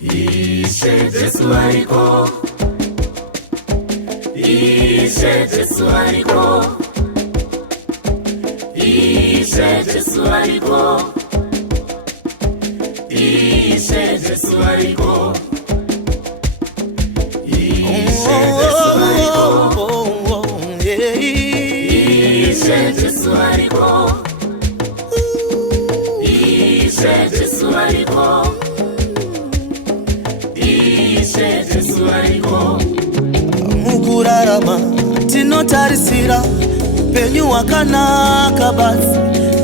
Ishe Jesu ariko, Ishe Jesu ariko, Ishe Jesu ariko, Ishe Jesu ariko, Ishe Jesu ariko, Ishe Jesu ariko, Ishe Jesu ariko, Ishe Jesu ariko. Mukurarama tinotarisira penyu wakanaka basi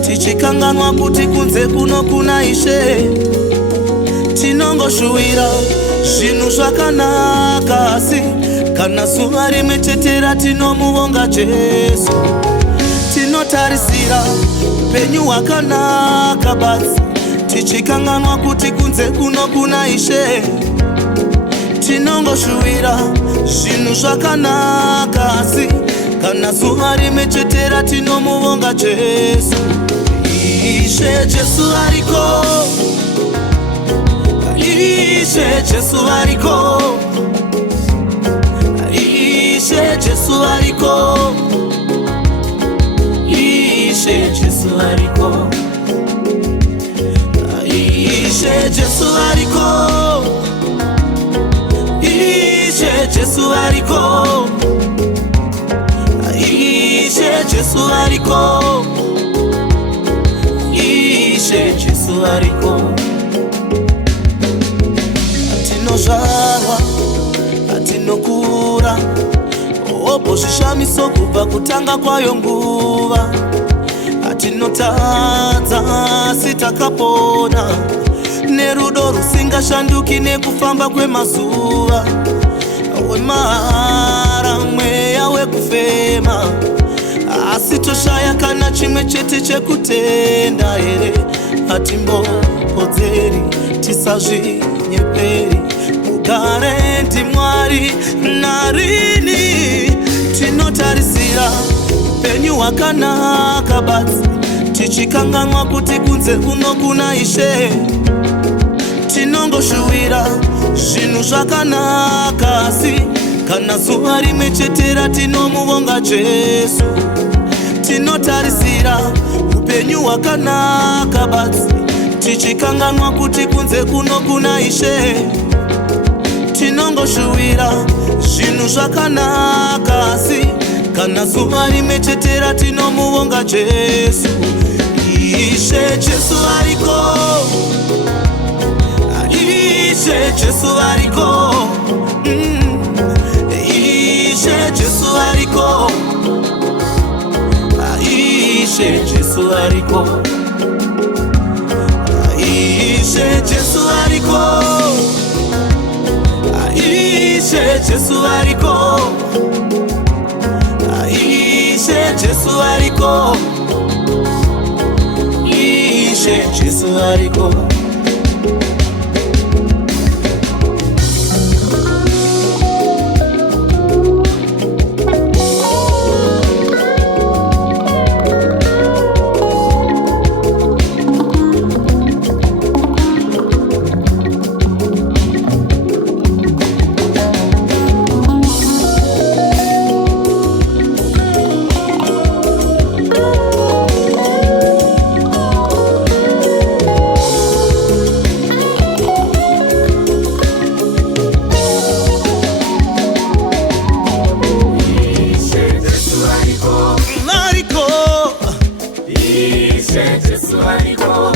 tichikanganwa kuti kunze kuno kuna Ishe tinongoshuwira zvinhu zvakanaka asi kana zuva rimwe chetera tinomuvonga Jesu. Tinotarisira penyu wakanaka basi tichikanganwa kuti kunze kuno kuna Ishe tinongoshuwira zvinhu zvakanaka asi kana zuva rimwe chetera tinomuvonga Jesu. Ishe Jesu ariko, Ishe Jesu ariko, Ishe Jesu ariko, Ishe Jesu ariko, Ishe Jesu ariko, Ishe Jesu ariko, Ishe Jesu ariko, Ishe Jesu ariko. Atinozvarwa, atinokura, obozvishamiso kubva kutanga kwayo nguva. Atinotadza asi takapona, nerudo rusingashanduki nekufamba kwemazuva. Wemahara mweya wekufema asi toshaya kana chimwe chete chekutenda here. Hatimbopodzeri tisazvinyeperi, mugare ndiMwari narini. Tinotarisira penyu wakanaka basi tichikanganwa kuti kunze kuno kuna Ishe tinongoshuwira zvinhu zvakanaka asi kana zuva rimwe chetera tinomuvonga Jesu. Tinotarisira upenyu hwakanaka basi tichikanganwa kuti kunze kuno kuna Ishe tinongoshuwira zvinhu zvakanaka asi kana zuva rimwe chetera tinomuvonga Jesu. Ishe Jesu ariko, Ishe Jesu ariko, Ishe Jesu ariko, Ishe Jesu ariko, Ishe Jesu ariko, Ishe Jesu ariko, Ishe Jesu ariko, Ishe Jesu ariko. Ishe Jesu ariko,